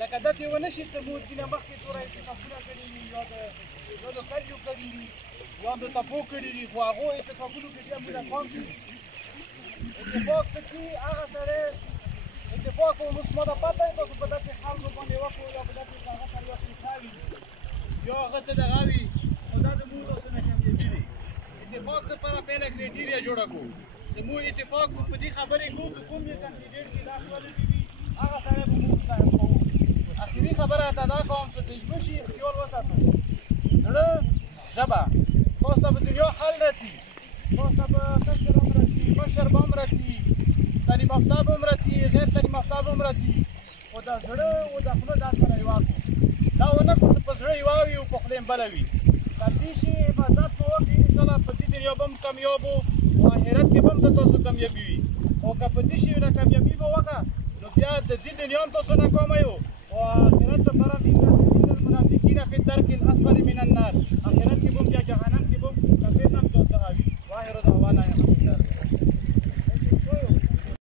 لکه داسې ونه شي چې موږ دینه مخکې توره اتفاقونه کړي دي یا د کلیو کړي دي یا د تپو کړي دي خو هغو اتفاقونو کې بیا موږ پام کړي اتفاق څه چې هغه سړی اتفاق اوس ما ته پته وي تاسو په داسې خلکو باندې وکړو یا په داسې هغه سره یو ښه وي یا هغه څه دغه وي نو دا د موږ څه نه کمیږي دی اتفاق دپاره پهله کرایټیریا جوړه کړو چې موږ اتفاق په دې خبرې کوو چې کوم یې کاندیډیټ چې دا خبرې دي هغه سړی به موږ صاحب کوو اخري خبره ته دا کوم چې تجربه شي خیال وساتو زړه ژبه تاسو ته په دنیا حل رسي تاسو ته به کشر هم رسي مشر به هم رسي تعلیم یافته به هم رسي غیر تعلیم یافته به هم رسي خو د زړه او د خوله دا سره یوه کړو دا ونه کړو چې په زړه یوه وي او په خوله یې بله وي که دې شي عبادت به وکړي انشاءالله په دې دنیا به هم کامیاب وو او آخرت کې به هم د تاسو کامیابي وي او که په دې شي نه کامیابي به وکړه نو بیا د دې دنیا هم تاسو ناکامه یو او آخرت لپاره